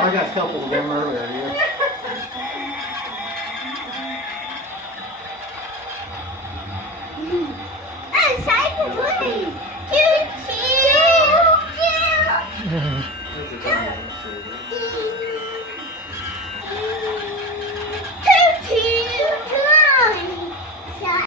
I got a couple of them earlier, yeah. Choo choo. There's a couple of them, so-